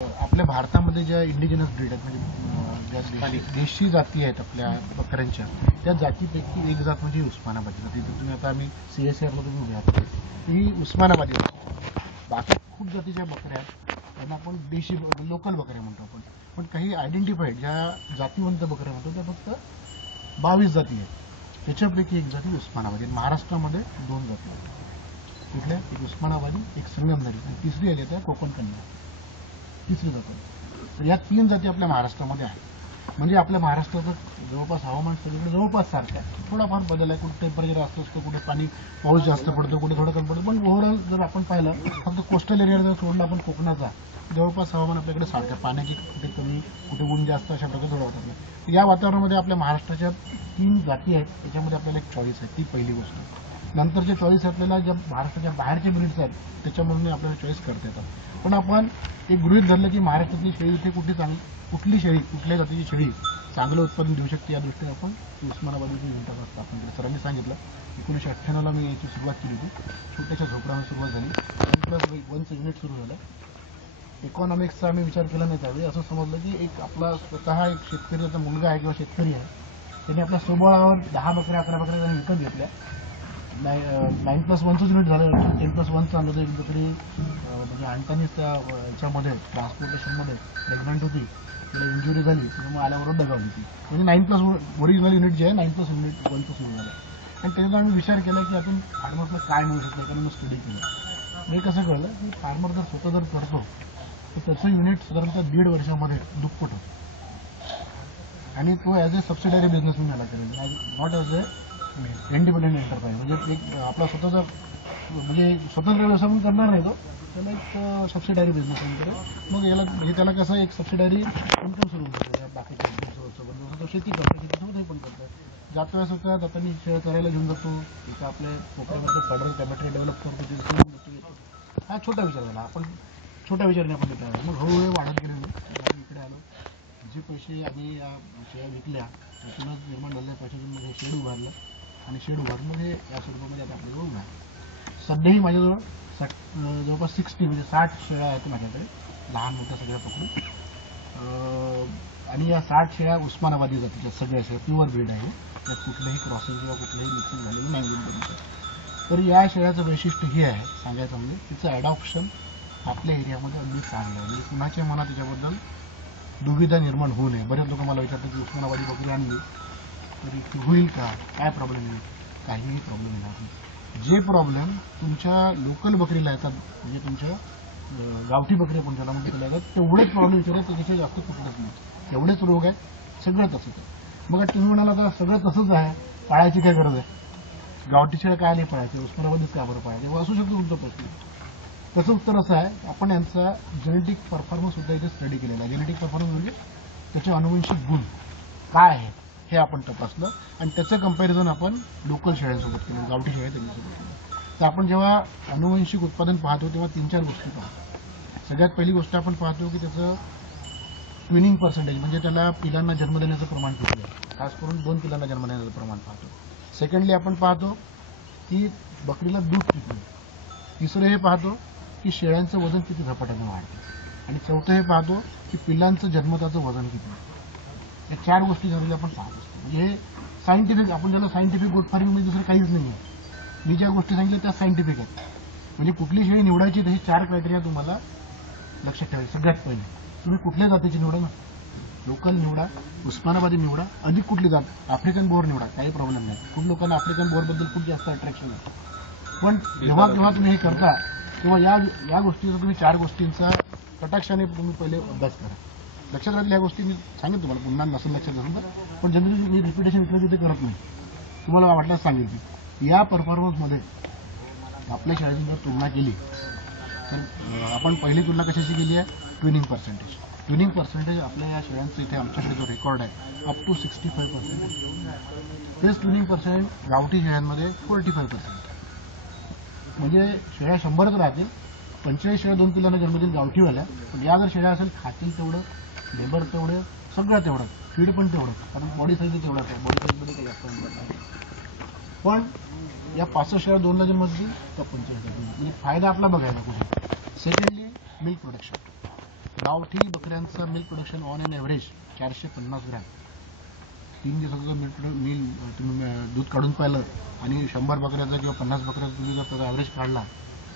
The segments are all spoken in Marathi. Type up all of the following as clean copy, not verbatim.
आपल्या भारतामध्ये ज्या इंडिजिनस ब्रीड आहेत म्हणजे ज्या देशी जाती आहेत आपल्या बकऱ्यांच्या त्या जातीपैकी एक जात म्हणजे उस्मानाबादी जाती. तुम्ही आता आम्ही CSR मधून उभे आहात ही उस्मानाबादी जात. बाकी खूप जातीच्या बकऱ्या आहेत त्यांना आपण देशी लोकल बकऱ्या म्हणतो आपण. पण काही आयडेंटिफाईड ज्या जातीवंत बकऱ्या म्हणतो त्या फक्त 22 जाती आहेत. त्याच्यापैकी एक जाती उस्मानाबादी. महाराष्ट्रामध्ये 2 जाती आहेत. कुठल्या? एक उस्मानाबादी, एक संगमनेरी आणि तिसरी आली त्या कोकण कन्या, तिसरी जात. तर या 3 जाती आपल्या महाराष्ट्रामध्ये आहेत. म्हणजे आपल्या महाराष्ट्राचं जवळपास हवामान सगळीकडे जवळपास सारखं आहे. थोडाफार बदल आहे. कुठे टेम्परेचर जास्त असतं, कुठे पाऊस जास्त पडतो, कुठे थोडं कमी पडतं. पण ओव्हरऑल जर आपण पाहिलं फक्त कोस्टल एरिया जर सोडला आपण कोकणाचा जवळपास हवामान आपल्याकडे सारखं आहे. पाण्याची कुठे कमी कुठे ऊन जास्त अशा प्रकारे थोडं वाटत. या वातावरणामध्ये आपल्या महाराष्ट्राच्या 3 जाती आहेत. त्याच्यामध्ये आपल्याला एक चॉईस आहे. ती पहिली गोष्ट. नंतरचे चॉईस आपल्याला ज्या महाराष्ट्राच्या बाहेरचे ब्रीड्स आहेत त्याच्यामधून आपल्याला चॉईस करता येतात. पण आपण एक गृहीत धरलं की महाराष्ट्रातली शेळी इथे कुठली शेळी कुठल्या जातीची शेळी चांगलं उत्पादन देऊ शकते या दृष्टीने आपण उस्मानाबादीची युनिट स्थापन केलं. सरांनी सांगितलं 1998ला मी याची सुरुवात केली होती. छोट्याशा झोपड्याने सुरुवात झाली. 1+1चं युनिट सुरू झालं. इकॉनॉमिक्सचा आम्ही विचार केला नाही त्यावेळी. असं समजलं की एक आपला स्वतः एक शेतकऱ्याचा मुलगा आहे किंवा शेतकरी आहे त्याने आपल्या स्वबळावर 10 बकऱ्या 11 बकऱ्या त्याने विकत घेतल्या. 9+1चं युनिट झालं. 10+1 चालू होतं. एक बकरी म्हणजे आणतानीच त्या याच्यामध्ये ट्रान्सपोर्टेशनमध्ये प्रेग्नंट होती. तिला इंजुरी झाली त्याच्यामुळे आल्याबरोबर दगावली ती. म्हणजे 9+1 ओरिजिनल युनिट जे आहे 9+1चं सुरू झालं. आणि त्याच्यात आम्ही विचार केला की आपण फार्मर्सला काय मिळू शकतं कारण मी स्टडी केलं. हे कसं कळलं की फार्मर जर स्वतः जर करतो तर त्याचं युनिट साधारणतः 1.5 वर्षामध्ये दुप्पट होतं. आणि तो ॲज अ सबसिडारी बिझनेस मी याला करेल, not as a independent enterprise. म्हणजे एक आपला स्वतःचा म्हणजे स्वतंत्र व्यवसाय पण करणार नाही तो, त्याला एक सबसिडारी बिझनेस करेल. मग याला म्हणजे त्याला कसं एक सबसिडारी इन्कम सुरू होतं. या बाकीच्या बिझनेससोबत तो शेती करतो, शेतीसोबत हे पण करतो. जाता जातानी शेळ करायला घेऊन जातो. तिथं आपल्या कोकणामध्ये फडर टॅमॅटरी डेव्हलप करतो, तिथे येतो. हा छोटा विचार झाला. आपण छोट्या विचाराने आपण तिथे आलो. मग हळूहळू वाढत गेलो. आम्ही इकडे आलो. जे पैसे आम्ही या शेळ्या विकल्या त्यातूनच निर्माण झालेल्या पैशातून मध्ये शेड उभारलं आणि शेड उभारमध्ये या स्वरूपामध्ये आता आपल्याजवळ उभा आहे. सध्याही माझ्याजवळ जवळपास 60 म्हणजे 60 शेळ्या आहेत माझ्याकडे, लहान मोठ्या सगळ्या पकडून. आणि या 60 शेळ्या उस्मानाबादी जातीच्या सगळ्या शेळ्या प्युअर ब्रीड आहे. त्यात कुठलंही क्रॉसिंग किंवा कुठलंही मिक्सिंग झालेलं नाही अजूनपर्यंत. तर या शेळ्याचं वैशिष्ट्य हे आहे सांगायचं म्हणजे तिचं ॲडॉप्शन आपल्या एरियामध्ये अगदी चांगलं आहे. म्हणजे कुणाच्या मनात त्याच्याबद्दल दुविधा निर्माण होऊ नये. बरेच लोक मला विचारतात की उस्मानाबादी बकरी आणली तरी होईल का, काय प्रॉब्लेम येईल? काहीही प्रॉब्लेम येणार नाही. जे प्रॉब्लेम तुमच्या लोकल बकरीला येतात म्हणजे तुमच्या गावठी बकरी आपण ज्याला म्हणतो त्याला येतात तेवढेच प्रॉब्लेम विचारतात. त्याच्याशिवाय जास्त कुठलंच नाही. एवढेच रोग आहेत. सगळं तसंच आहे. मग तुम्ही म्हणाला तर सगळं तसंच आहे, पाळायची काय गरज आहे? गावठी शेळ्या काय नाही पाळायचे, उस्मानाबादीच का बरं पाळायचे? असू शकतो तुमचा प्रश्न. त्याचं उत्तर असं आहे आपण यांचा जेनेटिक परफॉर्मन्स सुद्धा इथे स्टडी केलेला आहे. जेनेटिक परफॉर्मन्स म्हणजे त्याचे अनुवंशिक गुण काय आहे हे आपण तपासलं आणि त्याचं कंपॅरिझन आपण लोकल शेळ्यांसोबत केलं, गावठी शेळ्या त्यांच्यासोबत केलं. तर आपण जेव्हा अनुवंशिक उत्पादन पाहतो तेव्हा 3-4 गोष्टी पाहतो. सगळ्यात पहिली गोष्ट आपण पाहतो की त्याचं ट्विनिंग पर्सेंटेज म्हणजे त्याला पिलांना जन्म देण्याचं प्रमाण किती आहे. खास करून 2 पिलांना जन्म देण्याचं प्रमाण पाहतो. सेकंडली आपण पाहतो की बकरीला दूध किती आहे. तिसरं हे पाहतो की शेळ्यांचं वजन किती झपाट्याने वाढतं. आणि चौथं हे पाहतो की पिलांचं जन्मताचं वजन किती आहे. या 4 गोष्टी जनरली आपण पाहत असतो. म्हणजे हे सायंटिफिक आपण ज्याला सायंटिफिक गोट फार्मिंग म्हणजे दुसरं काहीच नाही आहे. मी ज्या गोष्टी सांगितल्या त्या सायंटिफिक आहेत. म्हणजे कुठली शेळी निवडायची तशी 4 क्रायटेरिया तुम्हाला लक्षात ठेवायचे. सगळ्यात पहिले तुम्ही कुठल्या जातीची निवडा ना, लोकल निवडा, उस्मानाबादी निवडा, अधिक कुठली जात आफ्रिकन बोर निवडा, काही प्रॉब्लेम नाही. खूप लोकांना आफ्रिकन बोरबद्दल खूप जास्त अट्रॅक्शन आहे. पण जेव्हा तुम्ही हे करता तेव्हा या गोष्टीचा तुम्ही 4 गोष्टींचा कटाक्षाने तुम्ही पहिले अभ्यास करा. लक्षात राहतील ह्या गोष्टी मी सांगेन तुम्हाला, पुन्हा नसेल लक्षात असेल तर. पण जनरली मी रिपिटेशन इकडे तिथे करत नाही. तुम्हाला वाटल्यास सांगेल की या परफॉर्मन्समध्ये आपल्या शेळ्यांची जर तुलना केली तर आपण पहिली तुलना कशाची केली आहे? Twinning percentage. ट्विनिंग पर्सेंटेज आपल्या या शेळ्यांचं इथे आमच्याकडे जो रेकॉर्ड आहे अप टू 65%. तेच ट्विनिंग पर्सेंट गावठी शेळ्यांमध्ये 45%. म्हणजे शेळ्या 100च राहतील, 45 शेळ्या 2 पिलांना जन्म देईल गावठीवाल्या. पण या जर शेळ्या असेल खातील तेवढं, लेबर तेवढं, सगळं तेवढं, फीड पण तेवढं, कारण बॉडी साईज तेवढाच आहे. बॉडी साईजमध्ये काही जास्त अंतर नाही. पण या 65 शेळ्या 2ला जन्म देतील तर 45 म्हणजे फायदा आपला बघायला कुठे. Secondly milk production. गावठी बकऱ्यांचं milk production on an average 450 gram. 3 दिवसाचं मिल तुम्ही दूध काढून पाहिलं आणि 100 बकऱ्याचा किंवा 50 बकऱ्याचा तुम्ही जर त्याचा ॲव्हरेज काढला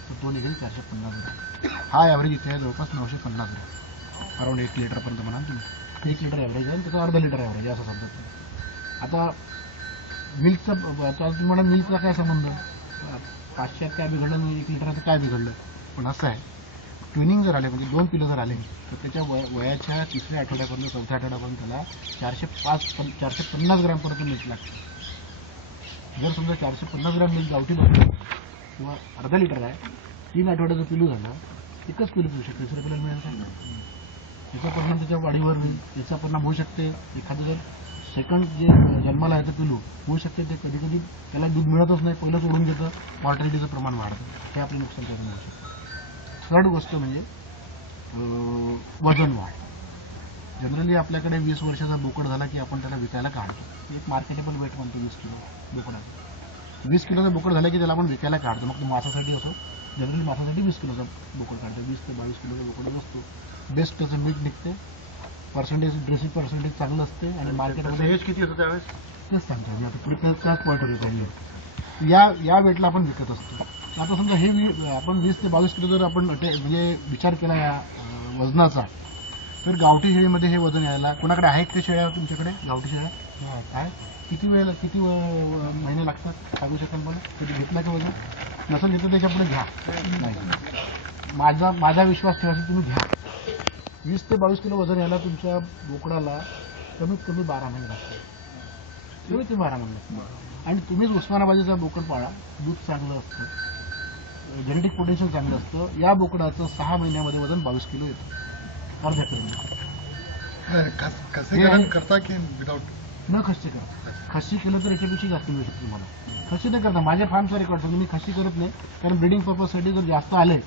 तर तो निघेल 450 ग्रॅम. हा ॲव्हरेज इथे आहे जवळपास 950 ग्रॅम, अराउंड 1 लिटरपर्यंत म्हणाल तुम्ही. 1 लिटर ॲव्हरेज आहे आणि त्याचा अर्धा लिटर ॲव्हरेज आहे असं समजा. आता मिल्कचा तुम्हाला मिल्कचा काय संबंध, 500 काय बिघडलं आणि 1 लिटराचं काय बिघडलं. पण असं आहे, ट्विनिंग जर आले म्हणजे 2 पिलं जर आले तर त्याच्या वयाच्या 3ऱ्या आठवड्यापर्यंत 4थ्या आठवड्यापर्यंत त्याला 450 ग्रॅमपर्यंत मिल्क लागते. जर समजा 450 ग्रॅम मिल्क गावठी बकरी किंवा अर्धा लिटर आहे, 3 आठवड्याचं पिलू झालं, एकच पिलू पिऊ शकते, दुसऱ्या पिल्याला मिळेल का? त्याचा परिणाम त्याच्या वाढीवर होईल, याचा परिणाम होऊ शकते. एखादं जर सेकंड जे जन्माला आहे तर पिलू होऊ शकते ते कधी कधी त्याला दूध मिळतच नाही, पहिलं सोडून घेतं, मॉर्टॅलिटीचं प्रमाण वाढतं, हे आपले नुकसान करून होऊ शकतं. थर्ड गोष्ट म्हणजे वजन वाढ. जनरली आपल्याकडे 20 वर्षाचा बोकड झाला की आपण त्याला विकायला काढतो. एक मार्केटेबल वेट म्हणतो 20 किलो बोकडाचा. 20 किलोचा बोकड झाला की त्याला आपण विकायला काढतो. मग तो मासासाठी असो, जनरली मासासाठी 20 किलोचा बोकड काढतो. 20 ते 22 किलोचा बोकड असतो. बेस्ट त्याचं मीठ निघते, पर्सेंटेज ड्रेसिंग पर्सेंटेज चांगलं असते आणि मार्केटमध्ये एज किती होतं त्यावेळेस तेच सांगतो मी आता पुढे त्याच पॉईंटवर पाहिजे. या वेटला आपण विकत असतो. आता समजा हे आपण 20 ते 22 किलो जर आपण म्हणजे विचार केला या वजनाचा, तर गावठी शेळीमध्ये हे वजन यायला कोणाकडे आहेत ते शेळ्या तुमच्याकडे गावठी शेळ्या काय किती वेळेला किती महिने लागतात सांगू शकाल मला? कधी घेतला का वजन? नसेल घेतलं त्याच्या पुढे घ्या. नाही, माझा विश्वास ठेवायचा तुम्ही घ्या. 20 ते 22 किलो वजन यायला तुमच्या बोकडाला कमीत कमी 12 महिने लागतात. कमीत कमी 12 महिने लागतात. आणि तुम्हीच उस्मानाबादीचा बोकड पाळा, दूध चांगलं असतं, जेनेटिक पोटेन्शियल चांगलं असतं. या बोकडाचं 6 महिन्यामध्ये वजन 22 किलो येतं, अर्ध्या किलो करता की विदाउट न खस्सी करा. खस्सी केलं तर याच्यापेक्षा जास्त मिळू शकतो तुम्हाला. खस्सी नाही करता, माझ्या फार्मचा रेकॉर्ड मी खस्सी करत नाही, कारण ब्रिडिंग पर्पजसाठी जर जास्त आले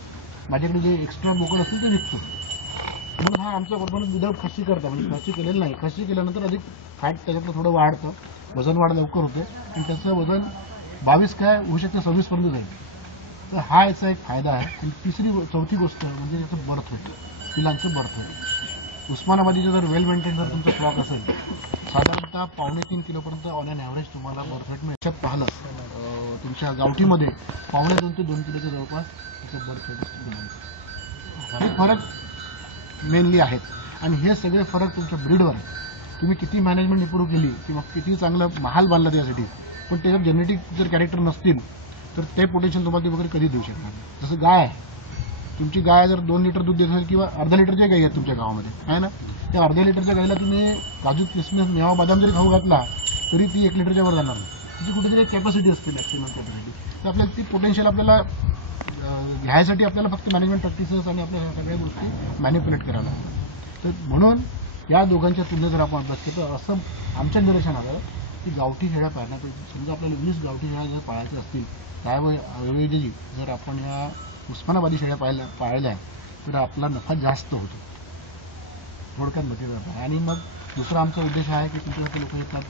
माझ्याकडे जे एक्स्ट्रा बोकड असतील ते विकतो. म्हणून हा आमचा परफॉर्मन्स विदाउट खस्सी करता, म्हणजे खस्सी केलेलं नाही. खस्सी केल्यानंतर अधिक फॅट त्याच्यातलं थोडं वाढतं, वजन वाढ लवकर होते आणि त्याचं वजन 22 काय होऊ शकते 26 पर्यंत जाईल. तर हा याचा एक फायदा आहे. आणि चौथी गोष्ट म्हणजे त्याचं बर्थ होतं, पिलांचं बर्थ होतं. उस्मानाबादीचं जर वेल मेंटेन जर तुमचा स्टॉक असेल, साधारणतः 2.5 किलोपर्यंत ऑन एन ॲव्हरेज तुम्हाला बर्थ रेट मिळेल. याच्यात पाहिलं तुमच्या गावठीमध्ये 2.5 ते 2 किलोच्या जवळपास त्याचं बर्थ रेट असतं. हे फरक मेनली आहेत आणि हे सगळे फरक तुमच्या ब्रीडवर आहेत. तुम्ही किती मॅनेजमेंट इम्प्रूव्ह केली किंवा किती चांगलं महाल बांधला त्यासाठी, पण त्याच्यात जेनेटिक जर कॅरेक्टर नसतील तर ते पोटेन्शियल तुम्हाला ते वगैरे कधी देऊ शकणार नाही. जसं गाय आहे, तुमची गाय जर 2 लिटर दूध देत असेल किंवा अर्धा लिटरच्या गाई आहेत तुमच्या गावामध्ये आहे ना, त्या अर्ध्या लिटरच्या गाईला तुम्ही काजू किसमिस मेवा बदाम जरी खाऊ घातला तरी ती 1 लिटरच्या वर जाणार नाही. तिची कुठेतरी एक कॅपॅसिटी असते मॅक्सिमम कॅपॅसिटी. तर आपल्याला ती पोटेन्शियल आपल्याला घ्यायसाठी आपल्याला फक्त मॅनेजमेंट प्रॅक्टिसेस आणि आपल्या सगळ्या गोष्टी मॅनिप्युलेट कराव्या लागतात. तर म्हणून या दोघांच्या तुलनेत जर आपण अभ्यास केला तर असं आमच्या निदर्शन आलं की गावठी शेळ्या पाळण्यापेक्षा समजा आपल्याला 20 गावठी शेळ्या जर पाळायच्या असतील त्याऐवजी जर आपण या उस्मानाबादी शेळ्या पाळल्या तर आपला नफा जास्त होतो, थोडक्यात म्हटलं जातं. आणि मग दुसरा आमचा उद्देश आहे की तुमच्याकडे लोक येतात,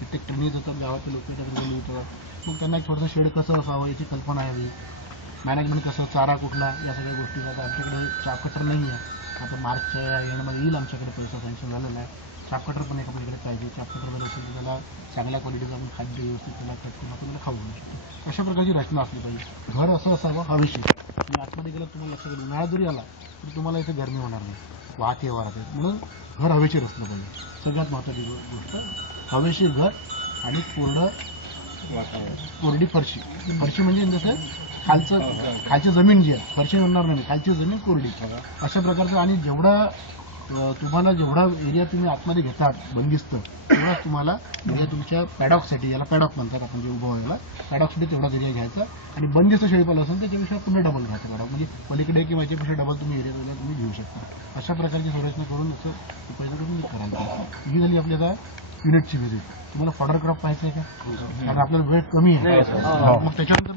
कित्येक ट्रेनिंग येतात, गावातले लोक येतात, येतात, मग त्यांना एक थोडंसं शेड कसं असावं याची कल्पना यावी, मॅनेजमेंट कसं, चारा कुठला, या सगळ्या गोष्टी. आता आमच्याकडे चापकटर नाही आहे, आता मार्चच्या एंडमध्ये येईल आमच्याकडे पैसा सँक्शन झालेला आहे. चापकटर पण एक आपल्याकडे पाहिजे. चापकटर जर असेल तर त्याला चांगल्या क्वालिटीचं आपण खाद्य व्यवस्थित त्याला कट करून आपण त्याला खाऊ घालू शकतो. अशा प्रकारची रचना असली पाहिजे. घर असं असावं हवेशीर. तुम्ही आतमध्ये गेलं तुम्हाला लक्षात येईल, उन्हाळा जरी आला तर तुम्हाला इथे गरमी होणार नाही, वाहत येणार आहे. म्हणून घर हवेशीर असलं पाहिजे. सगळ्यात महत्त्वाची गोष्ट हवेशीर घर आणि कोरडी फरशी. फरशी म्हणजे जसं खालची जमीन जी आहे, फरशी म्हणणार नाही, खालची जमीन कोरडी, अशा प्रकारचं. आणि तुम्हाला जेवढा एरिया तुम्ही आतमध्ये घेतात बंदिस्त, तेवढा तुम्हाला एरिया तुमच्या पॅडॉकसाठी, याला पॅडॉक म्हणतात आपण जे उभं व्हायला, पॅडॉकसाठी तेवढाच एरिया घ्यायचा. आणि बंदिस्त शेळीपालन असेल त्याच्यापेक्षा पुन्हा डबल घ्यायचं पॅडॉक, म्हणजे पलीकडे किंवा याच्यापेक्षा डबल तुम्ही एरिया तुम्ही घेऊ शकता. अशा प्रकारची संरचना करून असं उपाययोजना करून करायला. ही झाली आपल्याला युनिटची व्हिजिट. तुम्हाला फॉडर क्रॉप पाहायचं आहे का? कारण आपल्याला वेळ कमी आहे, मग त्याच्यानंतर